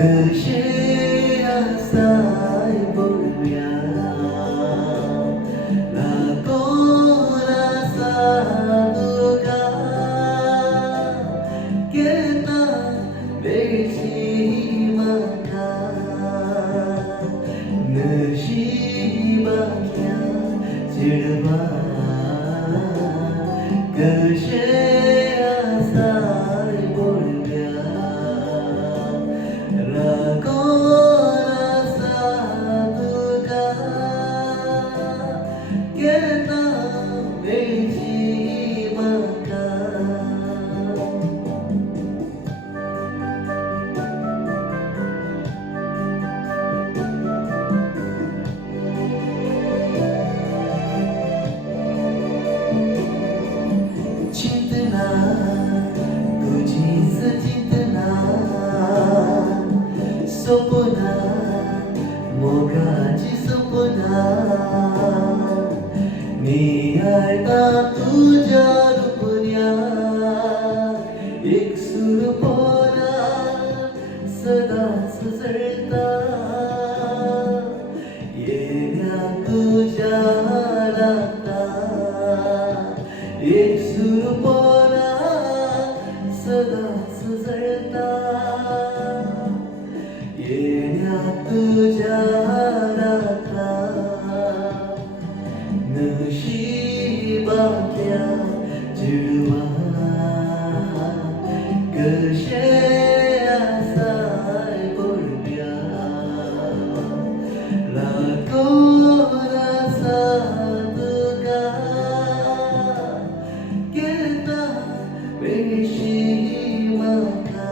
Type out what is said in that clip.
कसे असाय बोलूया नको रसा तुका केना बेशी मका नशिबाच्या चिडवा कसे असाय बोलूया रागो रसा तुका केना बेशी मका चिंतना तुझीच चिंतना स्वप्ना मोगाची स्वप्ना निहाळता तुझ्या रूपल्या एक सूर पोरा सदाच जळता येण्या तुझ्या लागता एक सूर पोरा सदाच जळता येण्या तुझ्या राखा नशिबाच्या चिडवा कसे असाय बोलूया राखो रसा तुका केना बेशी मका